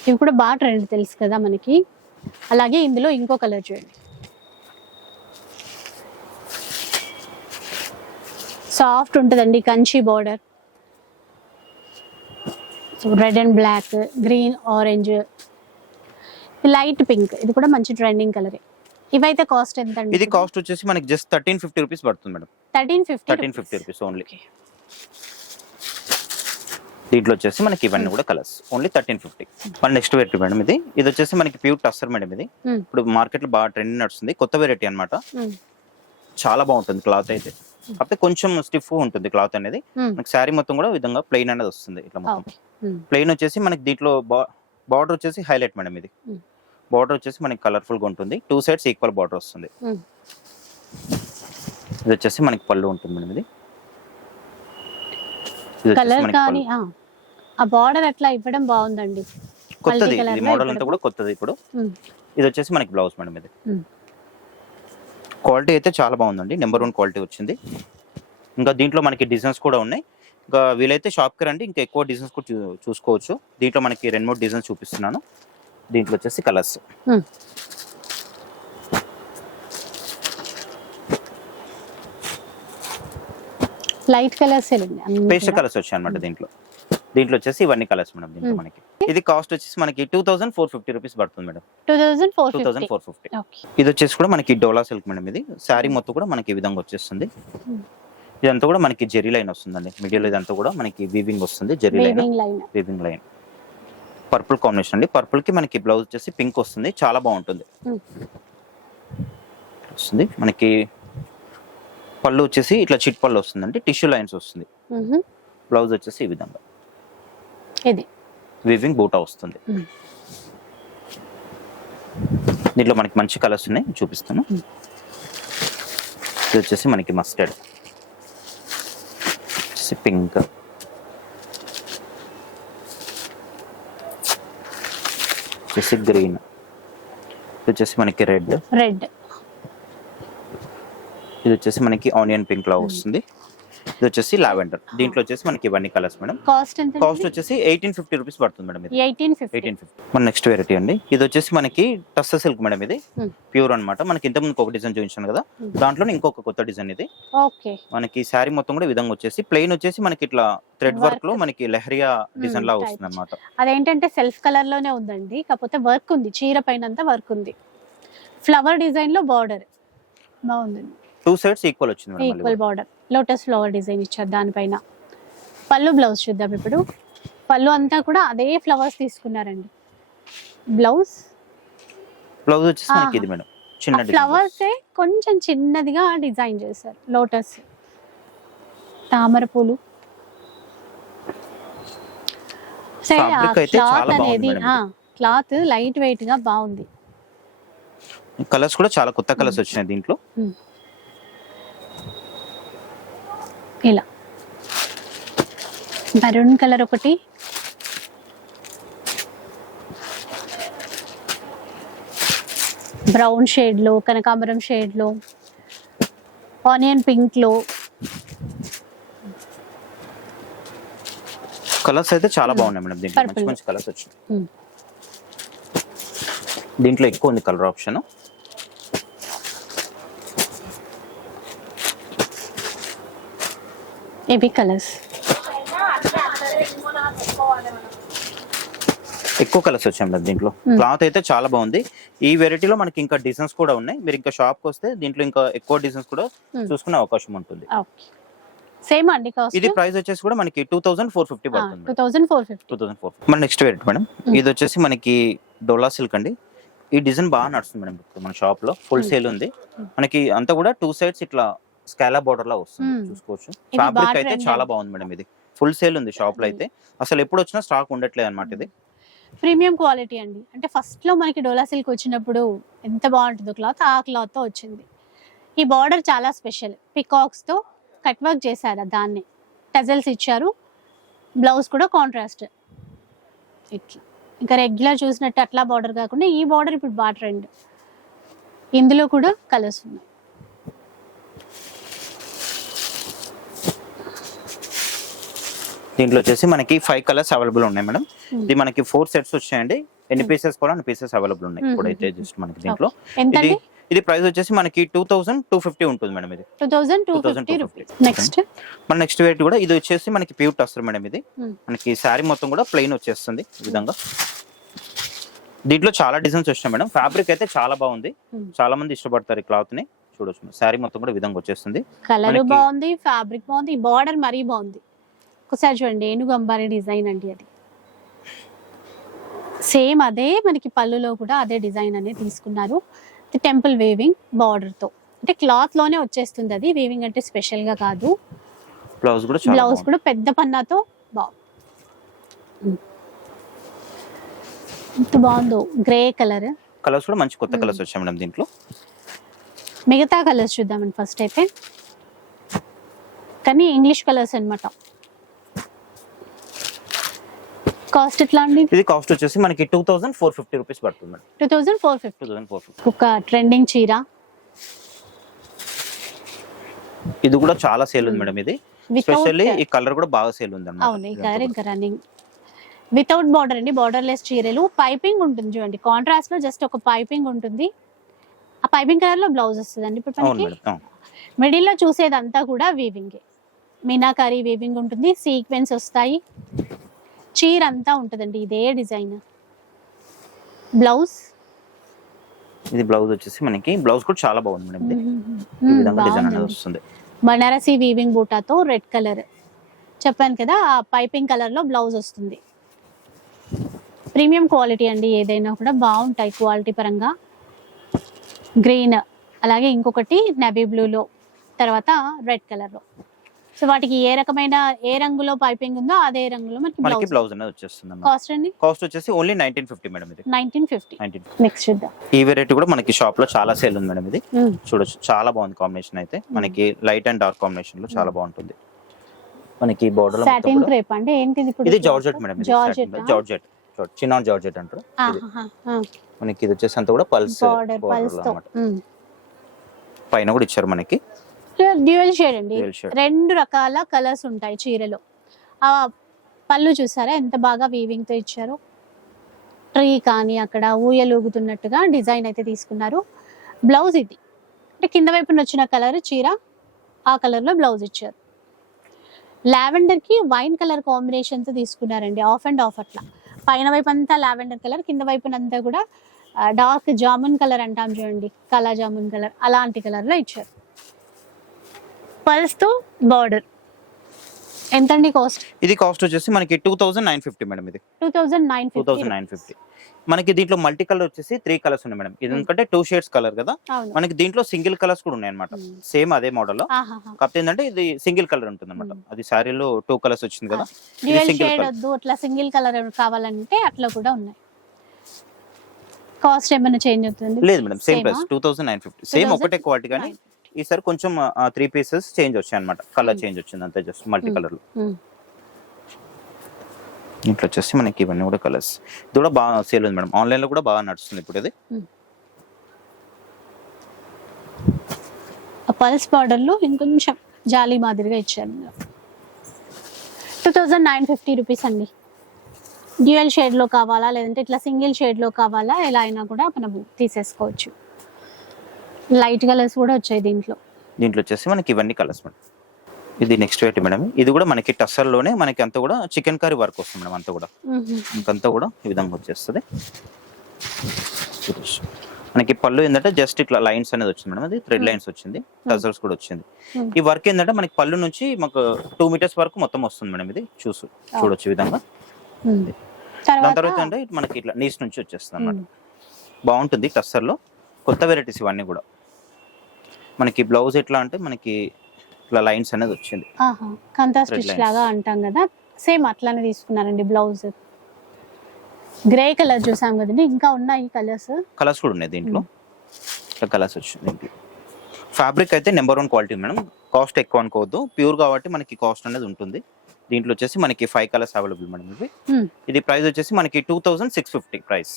ఇవి కూడా బాగా ట్రెండ్ తెలుసు కదా మనకి. అలాగే ఇందులో ఇంకో కలర్ చూడండి. సాఫ్ట్ ఉంటుందండి Kanchi border. Red and black green orange. Light pink ఇది కూడా మంచి ట్రెండింగ్ కలర్. ఇవైతే కాస్ట్ ఎంత అండి? ఇది కాస్ట్ వచ్చేసి మనకి జస్ట్ థర్టీన్ ఫిఫ్టీ రూపీస్ పడుతుంది madam. Thirteen fifty thirteen fifty rupees. Only దీంట్లో వచ్చేసి మనకి ఇవన్నీ కూడా కలర్స్ ఓన్లీ థర్టీన్ ఫిఫ్టీ మన నెక్స్ట్ వెరైటీ మేడం ఇది. ఇది వచ్చేసి మనకి ప్యూర్ టస్సర్ మేడం ఇది. Hmm. ఇప్పుడు మార్కెట్లో బాగా ట్రెండ్ నడుస్తుంది. కొత్త వెరైటీ అన్నమాట. చాలా బాగుంటుంది క్లాత్ అయితే. కాకపోతే కొంచెం స్టిఫ్ ఉంటుంది క్లాత్ అనేది. మనకి శారీ మొత్తం కూడా విధంగా ప్లెయిన్ అనేది వస్తుంది ఇట్లా మొత్తం. ప్లెయిన్ వచ్చేసి మనకి దీంట్లో బార్డర్ వచ్చేసి హైలైట్ మేడం ఇది. Hmm. బార్డర్ వచ్చేసి మనకి కలర్ఫుల్గా ఉంటుంది. టూ సైడ్స్ ఈక్వల్ బార్డర్ వస్తుంది. ఇది వచ్చేసి మనకి పళ్ళు ఉంటుంది మేడం ఇది. కలర్ కానీ. ఆ, బార్డర్ అట్లా ఇవ్వడం బాగుందండి. కొత్తది. ఇది మోడల్ అంతా కూడా కొత్తది ఇప్పుడు. ఇది వచ్చేసి మనకి బ్లౌజ్ మేడం ఇది. క్వాలిటీ అయితే చాలా బాగుందండి. నెంబర్ వన్ క్వాలిటీ వచ్చింది. ఇంకా దీంట్లో మనకి డిజైన్స్ కూడా ఉన్నాయి. ఇంకా వీలైతే షాప్కి రండి. ఇంకా ఎక్కువ డిజైన్స్ కూడా చూసుకోవచ్చు. దీంట్లో మనకి రెండు మూడు డిజైన్స్ చూపిస్తున్నాను. దీంట్లో వచ్చేసి colours. Light colours paste colours వచ్చాయి అనమాట దీంట్లో. దీంట్లో వచ్చేసి ఇవన్నీ కలర్స్ మేడం దీంట్లో Hmm. మనకి. ఇది కాస్ట్ వచ్చేసి మనకి two thousand four fifty rupees పడుతుంది madam two thousand four two thousand four fifty ఇది వచ్చేసి కూడా మనకి డోలా సిల్క్ మేడం ఇది. శారీ మొత్తం కూడా మనకి ఈ విధంగా వచ్చేస్తుంది. Hmm. ఇదంతా కూడా మనకి జెరీ లైన్ వస్తుందండి. మిడిల్ ఇదంతా కూడా మనకి వీవింగ్ వస్తుంది zari line weaving line. Purple combination అండి. పర్పుల్కి మనకి బ్లౌజ్ వచ్చేసి పింక్ వస్తుంది. చాలా బాగుంటుంది. Hmm. వస్తుంది. మనకి పళ్ళు వచ్చేసి ఇట్లా చిట్ పళ్ళు వస్తుందండి. టిష్యూ లైన్స్ వస్తుంది. బ్లౌజ్ వచ్చేసి ఈ విధంగా. ఇది. వీవింగ్ బూటా వస్తుంది. దీంట్లో మనకి మంచి కలర్స్ ఉన్నాయి చూపిస్తాను. ఇది వచ్చేసి మనకి మస్టర్డ్ పింక్ వచ్చేసి గ్రీన్ ఇది వచ్చేసి మనకి రెడ్ రెడ్ ఇది వచ్చేసి మనకి ఆనియన్ పింక్ లా వస్తుంది. ఇది వచ్చేసి లావెండర్ దీంట్లో వచ్చేసి మనకి ఇవన్నీ కలర్స్ మేడం. కాస్ట్ ఎంత కాస్ట్ వచ్చేసి ఎయిటీన్ ఫిఫ్టీ రూపీస్ పడుతుంది మేడం ఇది. Eighteen eighteen fifty. మన నెక్స్ట్ వెరైటీ అండి. ఇది వచ్చేసి మనకి టస్స సిల్క్ మేడం ఇది. ప్యూర్ అన్నమాట. మనకి ఇంతకుముందు ఒక డిజైన్ చూపించాను కదా. దాంట్లో ఇంకొక కొత్త డిజైన్ ఇది. ఓకే. మనకి శారీ మొత్తం కూడా విధంగా వచ్చేసి ప్లెయిన్ వచ్చేసి మనకి ఇట్లా థ్రెడ్. వర్క్. లో మనకి లెహరియా డిజైన్ లా. వస్తుంది అనమాట అదేంటంటే సెల్ఫ్ కలర్లోనే ఉందండి. కాకపోతే వర్క్ ఉంది. చీర పైన వర్క్ ఉంది. ఫ్లవర్ డిజైన్లో బార్డర్. బాగుందండి. టూ సైడ్స్ ఈక్వల్ వచ్చింది equal border lotus flower design ఇచ్చారు దానిపైన. పళ్ళు బ్లౌజ్ చూద్దాం ఇప్పుడు. పళ్ళు అంతా కూడా అదే ఫ్లవర్స్ తీసుకున్నారండి. బ్లౌజ్ బ్లౌజ్ వచ్చేసి మనకి. ఇది మేడం. చిన్న ఫ్లవర్స్ కొంచెం చిన్నదిగా డిజైన్ చేశారు. లోటస్ తామర పూలు. క్లాత్ అనేది క్లాత్ లైట్ వెయిట్గా బాగుంది. కలర్స్ కూడా చాలా కొత్త కలర్స్ వచ్చినాయి దీంట్లో. ఇలా. మెరూన్ కలర్ ఒకటి. బ్రౌన్ షేడ్లో కనకాంబరం షేడ్లో ఆనియన్ పింక్లో కలర్స్ అయితే చాలా బాగున్నాయి మేడం దీంట్లో. మంచి. మంచి కలర్స్ వచ్చినాయి. దీంట్లో ఎక్కువ ఉంది కలర్ ఆప్షన్. ఇవి కలర్స్ ఎక్కువ కలర్స్ వచ్చాయి మేడం దీంట్లో. Hmm. క్లాత్ అయితే చాలా బాగుంది. ఈ వెరైటీలో మనకి ఇంకా డిజైన్స్ కూడా ఉన్నాయి. మీరు ఇంకా షాప్కి వస్తే దీంట్లో ఇంకా ఎక్కువ డిజైన్స్ కూడా Hmm. చూసుకునే అవకాశం ఉంటుంది. సేమ్ అండి కాస్ట్ ఇది ప్రైస్ వచ్చేసి కూడా మనకి టూ థౌసండ్ ఫోర్ ఫిఫ్టీ పడుతుంది two thousand four fifty two thousand four మన నెక్స్ట్ వెరైటీ మేడం. Hmm. ఇది వచ్చేసి మనకి డోలా సిల్క్ అండి. ఈ డిజైన్ బాగా నడుస్తుంది మేడం ఇప్పుడు మన షాప్లో. Full Hmm. సేల్ ఉంది. Hmm. మనకి అంతా కూడా టూ సైడ్స్ ఇట్లా స్కాలా బార్డర్ లా వస్తుంది. Hmm. చూసుకోవచ్చు. ఇది బాగా ఫ్యాబ్రిక్ అయితే trend చాలా. బాగుంది మేడం ఇది. ఫుల్ సేల్ ఉంది షాప్లో Hmm. అయితే. అసలు ఎప్పుడు వచ్చినా స్టాక్ ఉండట్లేదు అనమాట ఇది. ప్రీమియం క్వాలిటీ అండి. అంటే ఫస్ట్లో మనకి డోలా సిల్క్ వచ్చినప్పుడు ఎంత బాగుంటుందో క్లాత్ ఆ క్లాత్తో వచ్చింది. ఈ బార్డర్ చాలా స్పెషల్ పికాక్స్తో కట్ వర్క్ చేశారు దాన్ని. టజల్స్ ఇచ్చారు. బ్లౌజ్ కూడా కాంట్రాస్ట్ ఇట్లా. ఇంకా రెగ్యులర్ చూసినట్టు అట్లా బార్డర్ కాకుండా ఈ బార్డర్ ఇప్పుడు బాగా ట్రెండ్ ఇందులో కూడా కలర్స్ ఉన్నాయి. దీంట్లో వచ్చేసి మనకి ఫైవ్ కలర్స్ అవైలబుల్ ఉన్నాయి మేడం Hmm. ఇది మనకి ఫోర్ సెట్స్ వచ్చాయండి. ఎన్ని Hmm. పీసెస్ కూడా అన్ని పీసెస్ అవైలబుల్ ఉన్నాయి. Hmm, ఇప్పుడైతే hmm, జస్ట్ మనకి దీంట్లో. ఇది ఇది ప్రైస్ వచ్చేసి మనకి టూ థౌసండ్ టూ ఫిఫ్టీ ఉంటుంది మేడం ఇది. Two thousand two 2250 fifty rupees next మన నెక్స్ట్ వెరైటీ కూడా ఇది వచ్చేసి మనకి ప్యూర్ టస్టర్ మేడం ఇది. Hmm. మనకి శారీ మొత్తం కూడా ప్లెయిన్ వచ్చేస్తుంది ఈ విధంగా. దీంట్లో చాలా డిజైన్స్ వచ్చినాయి మేడం ఫ్యాబ్రిక్ అయితే చాలా బాగుంది. Hmm. చాలా మంది ఇష్టపడతారు ఈ క్లాత్ని. చూడొచ్చు. శారీ మొత్తం కూడా విధంగా వచ్చేస్తుంది. కలర్ బాగుంది ఫ్యాబ్రిక్ బాగుంది బార్డర్ మరీ బాగుంది. ఒకసారి చూడండి ఏనుగు అంబారీ డిజైన్ అండి అది. సేమ్ అదే మనకి పళ్ళులో కూడా అదే డిజైన్ అనేది తీసుకున్నారు. టెంపుల్ వేవింగ్ బార్డర్తో. అంటే క్లాత్లోనే వచ్చేస్తుంది అది వేవింగ్ అంటే స్పెషల్గా కాదు. బ్లౌజ్ కూడా బ్లౌజ్. కూడా పెద్ద పన్నాతో బాగుంది ఎంత బాగుందో గ్రే కలర్. కలర్స్ కూడా మంచి కొత్త. కలర్స్ వచ్చాయి మేడం దీంట్లో. మిగతా కలర్స్ చూద్దామండి ఫస్ట్ అయితే. కానీ ఇంగ్లీష్ కలర్స్ అన్నమాట. కాస్ట్ ఎట్లా అండి? ఇది కాస్ట్ వచ్చేసి మనకి two thousand four fifty rupees పడుతుంది two thousand four fifty. Two thousand four fifty. ఒక ట్రెండింగ్ చీర. ఇది కూడా చాలా సేల్ ఉంది Hmm. మేడం ఇది స్పెషల్లీ ఈ కలర్ కూడా బాగా సేల్ ఉంది అవును ఈ కలర్ ఇంకా రన్నింగ్ వితౌట్ బార్డర్ అండి బార్డర్ లెస్ చీరలు. పైపింగ్ ఉంటుంది చూడండి కాంట్రాస్ట్లో జస్ట్ ఒక పైపింగ్ ఉంటుంది. ఆ పైపింగ్ కలర్లో బ్లౌజ్ వస్తుంది అండి ఇప్పుడు మనకి. మిడిల్లో చూసేదంతా కూడా వీవింగ్ మీనాకారి వీవింగ్ ఉంటుంది సీక్వెన్స్ వస్తాయి. చీర అంతా ఉంటుందండి ఇదే డిజైన్. బ్లౌజ్? ఇది బ్లౌజ్ వచ్చేసి మనకి బ్లౌజ్ కూడా చాలా బాగుంది మేడం ఇది. ఈ విధంగా డిజైన్ అనేది వస్తుంది. బనారసి వీవింగ్ బూటాతో రెడ్ కలర్. చెప్పాను కదా ఆ పైపింగ్ కలర్లో బ్లౌజ్ వస్తుంది. ప్రీమియం క్వాలిటీ అండి ఏదైనా కూడా బాగుంటాయి క్వాలిటీ పరంగా. గ్రీన్ అలాగే ఇంకొకటి నెవీ బ్లూలో తర్వాత రెడ్ కలర్లో సో వాటికి ఏ రకమైన ఏ రంగులో పైపింగ్ ఉందో అదే రంగులో మనకి మనకి బ్లౌజ్. అనేది వచ్చేస్తుంది కాస్ట్ అండి? కాస్ట్ వచ్చేసి ఓన్లీ నైన్టీన్ ఫిఫ్టీ మేడం ఇది. Nineteen fifty. నైన్టీన్ నెక్స్ట్ చూద్దాం. ఈ వెరైటీ కూడా మనకి షాప్లో చాలా సేల్ ఉంది మేడం ఇది. చూడొచ్చు. చాలా బాగుంది కాంబినేషన్ అయితే. మనకి లైట్ అండ్ డార్క్ కాంబినేషన్లో చాలా బాగుంటుంది. మనకి బోర్డర్ సాటిన్ క్రేప్ అంటే ఏంటిది ఇప్పుడు ఇది జార్జెట్ మేడం ఇది. జార్జెట్? జార్జెట్. చినాన్ జార్జెట్ అంటారు. మనకి ఇది వచ్చేసి అంతా కూడా పల్స్ బార్డర్ పల్స్తో పైన కూడా ఇచ్చారు మనకి. డ్యూయల్ షేడ్ అండి. Dual shade. రెండు రకాల కలర్స్ ఉంటాయి చీరలో. ఆ పళ్ళు చూసారా? ఎంత బాగా వీవింగ్తో ఇచ్చారు. ట్రీ కానీ అక్కడ ఊయలూగుతున్నట్టుగా డిజైన్ అయితే తీసుకున్నారు. బ్లౌజ్ ఇది. అంటే కింద వైపున వచ్చిన కలర్ చీర ఆ కలర్లో బ్లౌజ్ ఇచ్చారు. లావెండర్కి వైన్ కలర్ కాంబినేషన్తో తీసుకున్నారండి ఆఫ్ అండ్ ఆఫ్ అట్లా. పైన వైపు అంతా లావెండర్ కలర్ కింద వైపున అంతా కూడా డార్క్ జామున్ కలర్ అంటాం చూడండి కలా జామున్ కలర్ అలాంటి కలర్లో ఇచ్చారు. పల్స్తో బార్డర్. ఎంతండి కాస్ట్? ఇది కాస్ట్ వచ్చేసి మనకి two thousand nine fifty madam ఇది. Two thousand nine two thousand nine fifty. మనకి దీంట్లో మల్టీ కలర్ వచ్చేసి త్రీ కలర్స్ ఉన్నాయి మేడం. ఇది ఎందుకంటే టూ షేడ్స్ కలర్ కదా. మనకి దీంట్లో సింగిల్ కలర్స్ కూడా ఉన్నాయి అనమాట. సేమ్ అదే మోడల్ ఆహాహా. కాకపోతే ఏంటంటే ఇది సింగిల్ కలర్ ఉంటుంది అనమాట. అది శారీలో టూ కలర్స్ వచ్చింది కదా. అట్లా సింగిల్ కలర్ కావాలంటే అట్లా కూడా ఉన్నాయి. కాస్ట్ ఏమైనా చేంజ్ అవుతుంది లేదు madam same price? Two thousand nine fifty. Same 2000 ఒకటే క్వాలిటీ కానీ ఈసారి కొంచెం త్రీ పీసెస్ చేంజ్ వచ్చాయి అనమాట కలర్ చేంజ్ వచ్చింది అంతే జస్ట్ మల్టీ. కలర్ మ్మ్. ఇంట్లో వచ్చేసి మనకి ఇవన్నీ కూడా కలర్స్ ఇది కూడా బాగా సేల్ ఉంది మేడం. ఆన్లైన్లో కూడా బాగా నడుస్తుంది ఇప్పుడు ఇది. ఆ పల్స్ బార్డర్లో ఇంకొంచెం జాలీ మాదిరిగా ఇచ్చారు. Two thousand nine fifty rupees అండి. డ్యూయల్ షేడ్లో కావాలా లేదంటే ఇట్లా సింగిల్ షేడ్లో కావాలా ఎలా అయినా కూడా మనం తీసేసుకోవచ్చు. లైట్ కలర్స్ కూడా వచ్చాయి దీంట్లో. దీంట్లో వచ్చేసి మనకి ఇవన్నీ కలర్స్ మేడం. ఇది నెక్స్ట్ వెయిట్ మేడం. ఇది కూడా మనకి టస్సర్లోనే మనకి అంతా కూడా చికెన్ కర్రీ వర్క్ వస్తుంది మేడం అంతా కూడా. ఇంకంతా కూడా ఈ విధంగా వచ్చేస్తుంది. మనకి పళ్ళు ఏంటంటే జస్ట్ ఇట్లా లైన్స్ అనేది వచ్చింది మేడం అది థ్రెడ్. లైన్స్ వచ్చింది టజల్స్ కూడా వచ్చింది. ఈ వర్క్ ఏంటంటే మనకి పళ్ళు నుంచి మాకు టూ మీటర్స్ వరకు మొత్తం వస్తుంది మేడం ఇది చూసు చూడొచ్చు విధంగా. దాని తర్వాత అంటే మనకి ఇట్లా నీస్ నుంచి వచ్చేస్తుంది అన్నమాట. మ్మ్. బాగుంటుంది టస్సర్లో కొత్త వెరైటీస్ ఇవన్నీ కూడా. మనకి బ్లౌజ్ ఎట్లా అంటే మనకి ఇట్లా లైన్స్ అనేది వచ్చింది. కంతా స్టిచ్. లాగా అంటాం కదా. సేమ్ అట్లానే తీసుకున్నారండి బ్లౌజ్ గ్రే కలర్ చూసాం కదండి ఇంకా ఉన్నాయి కలర్స్ కలర్స్ కూడా ఉన్నాయి దీంట్లో. ఇట్లా కలర్స్ వచ్చింది దీంట్లో. ఫ్యాబ్రిక్ అయితే number one quality madam. Cost ఎక్కువ అనుకోవద్దు. ప్యూర్ కాబట్టి మనకి కాస్ట్ అనేది ఉంటుంది. దీంట్లో వచ్చేసి మనకి five colours available madam Hmm. ఇది ప్రైస్ వచ్చేసి మనకి two thousand six fifty price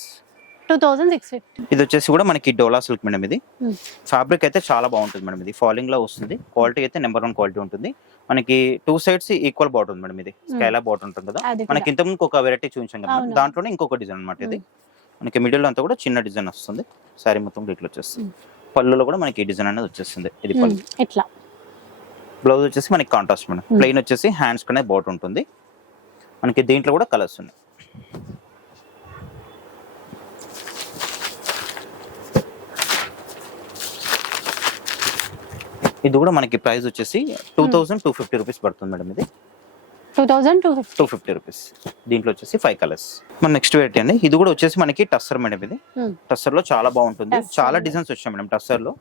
two thousand six fifty ఇది వచ్చేసి కూడా మనకి డోలా సిల్క్ మేడం ఇది. Hmm. ఫ్యాబ్రిక్ అయితే చాలా బాగుంటుంది మేడం ఇది. ఫాలింగ్లో వస్తుంది. క్వాలిటీ అయితే నెంబర్ వన్ క్వాలిటీ ఉంటుంది. మనకి టూ సైడ్స్ ఈక్వల్ బాటర్ ఉంది మేడం ఇది. స్కైలా బాటర్ ఉంటుంది కదా. మనకి ఇంతకుముందు ఒక వెరైటీ చూపించాం కదా. దాంట్లోనే ఇంకొక డిజైన్ అన్నమాట ఇది. Hmm. మనకి మిడిల్ అంతా కూడా చిన్న డిజైన్ వస్తుంది. సారీ మొత్తం ఇట్లా వచ్చేస్తుంది. Hmm. పళ్ళులో కూడా మనకి ఈ డిజైన్ అనేది వచ్చేస్తుంది. ఇది పళ్ళు. ఇట్లా బ్లౌజ్ వచ్చేసి మనకి కాంట్రాస్ట్ మేడం. Hmm. ప్లెయిన్ వచ్చేసి హ్యాండ్స్ కనే బాట్ ఉంటుంది. మనకి దీంట్లో కూడా కలర్స్ ఉన్నాయి. ఇది కూడా మనకి ప్రైస్ వచ్చేసి two thousand two fifty rupees పడుతుంది మేడం ఇది. Two thousand two fifty. Two fifty rupees. దీంట్లో వచ్చేసి ఫైవ్ కలర్స్ మన నెక్స్ట్ వెరైటీ అండి. ఇది కూడా వచ్చేసి మనకి టస్సర్ మేడం ఇది. టస్సర్లో చాలా బాగుంటుంది. చాలా డిజైన్స్ వచ్చాయి మేడం టస్సర్లో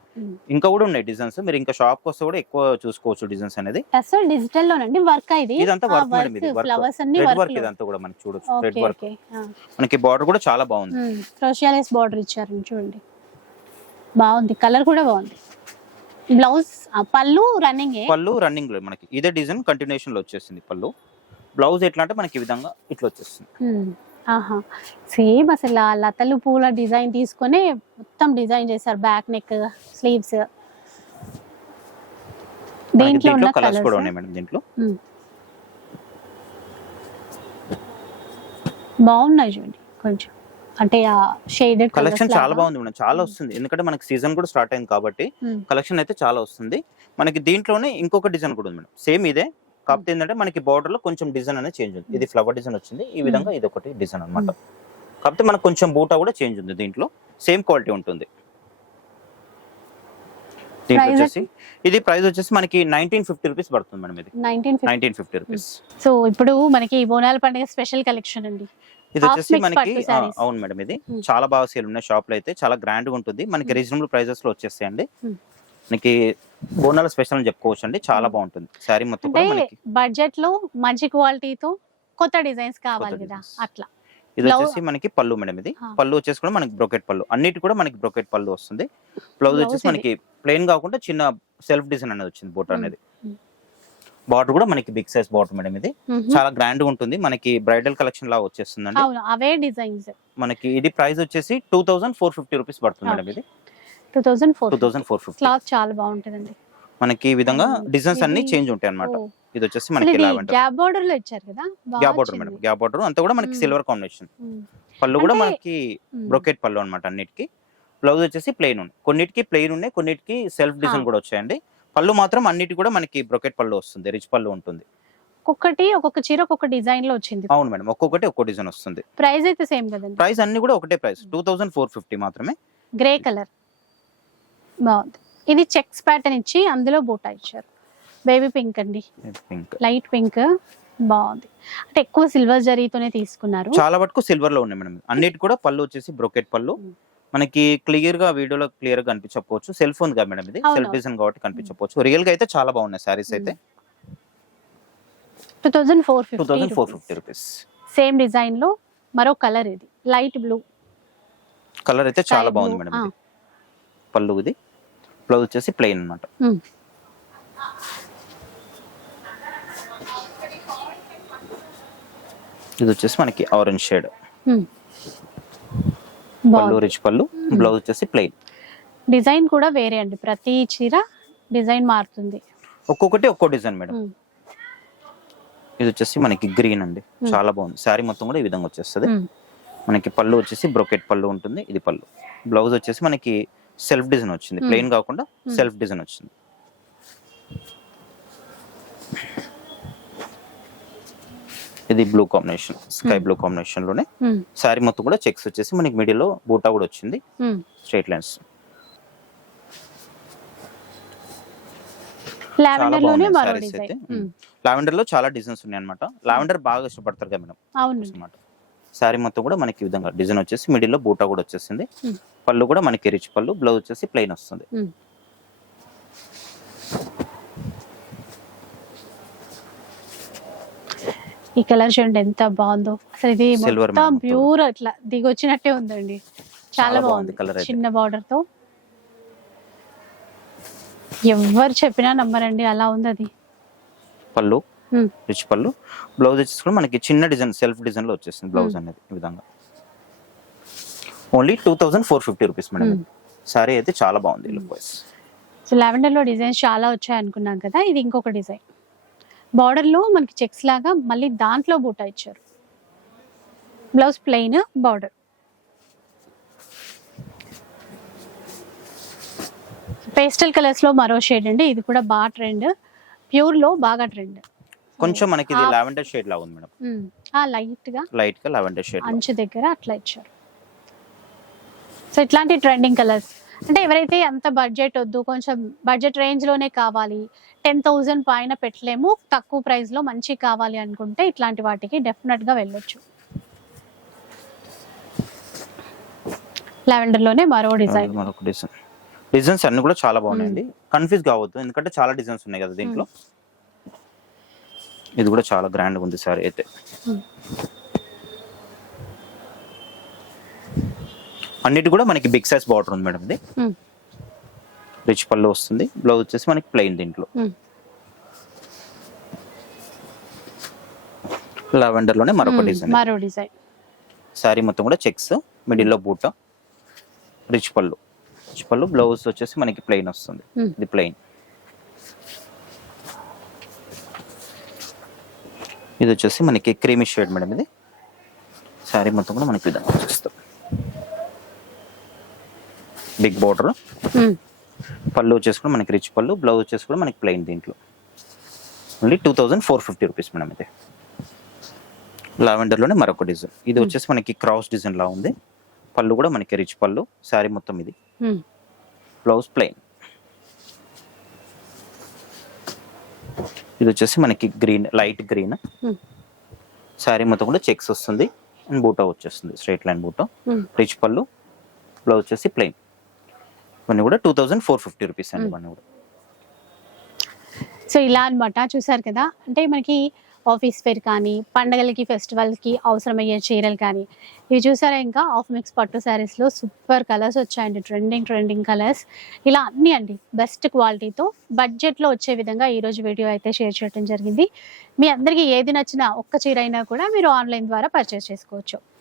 ఇంకా కూడా ఉన్నాయి డిజైన్స్ మీరు ఇంకా షాప్ వస్తే కూడా ఎక్కువ చూసుకోవచ్చు డిజైన్స్ అనేది. అసలు డిజిటల్ లోనండి? వర్క్ ఇది? ఇదంతా వర్క్ మేడం ఇది ఫ్లవర్స్ అన్ని రెడ్ వర్క్ ఇదంతా కూడా మనకి చూడొచ్చు. రెడ్ వర్క్ మనకి బార్డర్ కూడా చాలా బాగుంది. క్రోషియాలెస్ బార్డర్ ఇచ్చారండి చూడండి. బాగుంది. కలర్ కూడా బాగుంది. బ్లౌజ్ పళ్ళు రన్నింగ్ పళ్ళు రన్నింగ్లో మనకి. ఇదే డిజైన్ కంటిన్యూషన్లో వచ్చేసింది పళ్ళు. బ్లౌజ్ ఎట్లా అంటే మనకి ఈ విధంగా ఇట్లా వచ్చేస్తుంది. ఆహా. సేమ్ అసలు ఆ లతలు పూల డిజైన్ తీసుకొని మొత్తం డిజైన్ చేశారు బ్యాక్ నెక్ స్లీవ్స్. దీంట్లో ఉన్న కలర్స్ కూడా ఉన్నాయి మేడం దీంట్లో. బాగున్నాయి చూడండి కొంచెం. అంటే ఆ షేడెడ్ కలెక్షన్ చాలా బాగుంది మేడం. చాలా వస్తుంది. ఎందుకంటే మనకి సీజన్ కూడా స్టార్ట్ అయింది కాబట్టి కలెక్షన్ అయితే చాలా వస్తుంది. మనకి దీంట్లోనే ఇంకొక డిజైన్ కూడా ఉంది మేడం. సేమ్ ఇదే. కాకపోతే ఏంటంటే మనకి బార్డర్లో కొంచెం డిజైన్ అనేది చేంజ్ ఉంది. ఇది ఫ్లవర్ డిజైన్ వచ్చింది. ఈ విధంగా ఇది ఒకటి డిజైన్ అన్నమాట. కాకపోతే మనకు కొంచెం బూటా కూడా చేంజ్ ఉంది దీంట్లో. సేమ్ క్వాలిటీ ఉంటుంది. దీంట్లో Price వచ్చేసి ఇది ప్రైస్ వచ్చేసి మనకి నైన్టీన్ ఫిఫ్టీ రూపీస్ పడుతుంది మేడం ఇది. నైన్టీన్ ఫిఫ్టీ రూపీస్ సో ఇప్పుడు మనకి బోనాల పండుగ స్పెషల్ కలెక్షన్ అండి. ఇది వచ్చేసి మనకి. అవును మేడం ఇది Hmm. చాలా బాగా సేల్ ఉన్నాయి షాప్లో అయితే చాలా గ్రాండ్గా ఉంటుంది మనకి Hmm. రీజనబుల్ ప్రైజెస్లో వచ్చేస్తాయండి Hmm. మనకి బోనాల స్పెషల్ అని చెప్పుకోవచ్చు అండి చాలా Hmm. బాగుంటుంది శారీ మొత్తం అంటే కూడా మనకి బడ్జెట్లో మంచి క్వాలిటీతో కొత్త డిజైన్స్ కావాలి కదా. అట్లా ఇది వచ్చేసి మనకి పళ్ళు మేడం ఇది. పళ్ళు వచ్చేసి కూడా మనకి బ్రొకెట్ పళ్ళు అన్నిటి కూడా మనకి బ్రొకెట్ పళ్ళు వస్తుంది బ్లౌజ్ వచ్చేసి. మనకి ప్లెయిన్ కాకుండా చిన్న సెల్ఫ్ డిజైన్ అనేది వచ్చింది బోట్ Hmm. అనేది బార్డర్ కూడా మనకి బిగ్ సైజ్ బార్డర్ మేడం ఇది. చాలా గ్రాండ్గా ఉంటుంది. మనకి బ్రైడల్ కలెక్షన్ లాగా వచ్చేస్తుందండి. అవును అవే డిజైన్స్. మనకి ఇది ప్రైస్ వచ్చేసి two thousand four fifty rupees పడుతుంది మేడం ఇది. Two four two thousand four fifty. Cloth చాలా బాగుంటుందండి. మనకి ఈ విధంగా. డిజైన్స్ అన్ని చేంజ్ ఉంటాయి అన్నమాట. ఓ. ఇది వచ్చేసి మనకి గ్యాప్ బార్డర్లో ఇచ్చారు కదా? Gap border. Madam. Gap border. అంతా కూడా మనకి. Silver combination. పళ్ళు కూడా మనకి. బ్రొకెట్ పళ్ళు అనమాట అన్నిటికి. బ్లౌజ్ వచ్చేసి ప్లెయిన్ ఉంది. కొన్నిటికి ప్లెయిన్ ఉన్నాయి కొన్నిటికి సెల్ఫ్ డిజైన్. కూడా వచ్చాయండి. పళ్ళు మాత్రం అన్నిటి కూడా మనకి బ్రొకెట్ పళ్ళు వస్తుంది రిచ్ పళ్ళు ఉంటుంది. ఒక్కొక్కటి ఒక్కొక్క చీర ఒక్కొక్క డిజైన్లో వచ్చింది. అవును మేడం ఒక్కొక్కటి ఒక్కో డిజైన్ వస్తుంది. ప్రైస్ అయితే సేమ్ కదండి. ప్రైస్ అన్ని కూడా ఒకటే price two thousand four fifty మాత్రమే. Grey colour. బాగుంది. ఇది చెక్స్ ప్యాటర్న్ ఇచ్చి అందులో బూటా ఇచ్చారు. బేబీ పింక్ అండి. పింక్. Light pink. బాగుంది. అంటే ఎక్కువ సిల్వర్ జరీతోనే తీసుకున్నారు. చాలా వరకు సిల్వర్లో ఉన్నాయి మేడం. అన్నిటి కూడా పళ్ళు వచ్చేసి బ్రొకెట్ పళ్ళు. Mm. మనకి క్లియర్గా వీడియోలో క్లియర్గా కనిపించకపోవచ్చు. సెల్ ఫోన్గా మేడం ఇది. సెల్ఫ్ డిజైన్ కాబట్టి కనిపించకపోవచ్చు. రియల్గా అయితే చాలా బాగున్నాయి సారీస్ అయితే. Two thousand four two four fifty rupees same డిజైన్లో మరో కలర్ ఇది. లైట్ బ్లూ కలర్ అయితే చాలా బాగుంది మేడం. ఇది. పళ్ళు ఇది బ్లౌజ్ వచ్చేసి ప్లెయిన్ అన్నమాట. ఇది వచ్చేసి మనకి ఆరెంజ్ షేడ్ పళ్ళు రిచ్ పళ్ళు బ్లౌజ్ వచ్చేసి ప్లెయిన్ డిజైన్ కూడా వేరే అండి. ప్రతి చీర డిజైన్ మారుతుంది. ఒక్కొక్కటి ఒక్కో డిజైన్ మేడం. ఇది వచ్చేసి మనకి గ్రీన్ అండి. చాలా బాగుంది. శారీ మొత్తం కూడా ఈ విధంగా వచ్చేస్తుంది. మనకి పళ్ళు వచ్చేసి బ్రొకెట్ పళ్ళు ఉంటుంది. ఇది పళ్ళు. బ్లౌజ్ వచ్చేసి మనకి సెల్ఫ్ డిజైన్ వచ్చింది. ప్లెయిన్ కాకుండా. సెల్ఫ్ డిజైన్ వచ్చింది. ఇది blue combination sky Hmm. Blue కాంబినేషన్లోనే. శారీ మొత్తం కూడా చెక్స్ వచ్చేసి మనకి మిడిల్లో బూటా కూడా వచ్చింది. Straight lines లావెండర్లోనే. లావెండర్లో చాలా డిజైన్స్ ఉన్నాయి అనమాట లావెండర్ బాగా ఇష్టపడతారు కదా మేడం అనమాట శారీ మొత్తం కూడా మనకి ఈ విధంగా డిజైన్ వచ్చేసి మిడిల్లో బూటా కూడా వచ్చేసింది. Hmm. పళ్ళు కూడా మనకి రిచ్ పళ్ళు బ్లౌజ్ వచ్చేసి ప్లెయిన్ వస్తుంది. ఈ కలర్ చూడండి ఎంత బాగుందో. అసలు ఇది మొత్తం. ప్యూర్ అట్లా దిగొచ్చినట్టే ఉందండి. చాలా బాగుంది. చిన్న బార్డర్తో. ఎవరు చెప్పినా నమ్మరండి అలా ఉంది అది పళ్ళు రిచ్ పళ్ళు. బ్లౌజ్ వచ్చేసి కూడా మనకి చిన్న డిజైన్ సెల్ఫ్ డిజైన్లో వచ్చేసింది బ్లౌజ్ అనేది ఈ విధంగా. Only two thousand four fifty rupees madam. Sari అయితే చాలా బాగుంది లుక్ వైస్ సో లావెండర్లో డిజైన్స్ చాలా వచ్చాయి అనుకున్నాం కదా ఇది ఇంకొక డిజైన్ బార్డర్లో మనకి చెక్స్ లాగా మళ్ళీ దాంట్లో బూటా ఇచ్చారు. బ్లౌజ్ ప్లెయిన్ బార్డర్ పేస్టల్ కలర్స్లో మరో షేడ్ అండి. ఇది కూడా బాగా ట్రెండ్ ప్యూర్లో బాగా ట్రెండ్ కొంచెం మనకి ఇది లావెండర్ షేడ్ లా ఉంది మేడం. ఆ లైట్గా లైట్గా లావెండర్ షేడ్ అంచు దగ్గర అట్లా ఇచ్చారు. సో ఇట్లాంటి ట్రెండింగ్ కలర్స్ అంటే ఎవరైతే అంత బడ్జెట్ వద్దు కొంచెం బడ్జెట్ రేంజ్లోనే కావాలి టెన్ థౌజండ్ పైన పెట్టలేము తక్కువ ప్రైస్లో మంచి కావాలి అనుకుంటే ఇట్లాంటి వాటికి డెఫినెట్గా వెళ్ళొచ్చు. లావెండర్లోనే మరో డిజైన్ మరొక డిజైన్ డిజైన్స్ అన్ని కూడా చాలా బాగున్నాయండి. కన్ఫ్యూజ్ కావద్దు. ఎందుకంటే చాలా డిజైన్స్ ఉన్నాయి కదా దీంట్లో. ఇది కూడా చాలా గ్రాండ్ ఉంది సారీ అయితే. అన్నిటి కూడా మనకి బిగ్ సైజ్ బార్డర్ ఉంది మేడం ఇది రిచ్ పళ్ళు వస్తుంది. బ్లౌజ్ వచ్చేసి మనకి ప్లెయిన్ దీంట్లో. లావెండర్లోనే మరొక డిజైన్ మరో డిజైన్ శారీ మొత్తం కూడా చెక్స్ మిడిల్లో బూట. రిచ్ పళ్ళు. రిచ్ పళ్ళు బ్లౌజ్ వచ్చేసి మనకి ప్లెయిన్ వస్తుంది. Hmm. ఇది ప్లెయిన్ ఇది వచ్చేసి మనకి క్రీమీ షేడ్ మేడం ఇది. శారీ మొత్తం కూడా మనకి విధంగా వచ్చేస్తాం బిగ్ బార్డర్. పళ్ళు వచ్చేసి కూడా మనకి రిచ్ పళ్ళు బ్లౌజ్ వచ్చేసి కూడా మనకి ప్లెయిన్ దీంట్లో. Only two thousand four fifty rupees madam ఇది. లావెండర్లోనే మరొక డిజైన్ ఇది వచ్చేసి మనకి క్రాస్ డిజైన్ లా ఉంది. పళ్ళు కూడా మనకి రిచ్ పళ్ళు శారీ మొత్తం ఇది. బ్లౌజ్ ప్లెయిన్ ఇది వచ్చేసి మనకి గ్రీన్ లైట్ గ్రీన్ శారీ మొత్తం కూడా చెక్స్ వస్తుంది. అండ్ బూటా వచ్చేస్తుంది. Straight line buta. రిచ్ పళ్ళు బ్లౌజ్ వచ్చేసి ప్లెయిన్ ఇవన్నీ కూడా two thousand four fifty rupees అండి. ఇవన్నీ కూడా. సో ఇలా అన్నమాట చూసారు కదా. అంటే మనకి ఆఫీస్ వేర్ కానీ పండగలకి ఫెస్టివల్కి అవసరమయ్యే చీరలు కానీ ఇవి చూసారా ఇంకా? ఆఫ్ మిక్స్ పట్టు శారీస్లో సూపర్ కలర్స్ వచ్చాయండి. Trending trending colours. ఇలా అన్నీ అండి బెస్ట్ క్వాలిటీతో బడ్జెట్లో వచ్చే విధంగా ఈరోజు వీడియో అయితే షేర్ చేయడం జరిగింది. మీ అందరికీ ఏది నచ్చినా ఒక్క చీర అయినా కూడా మీరు ఆన్లైన్ ద్వారా పర్చేస్ చేసుకోవచ్చు.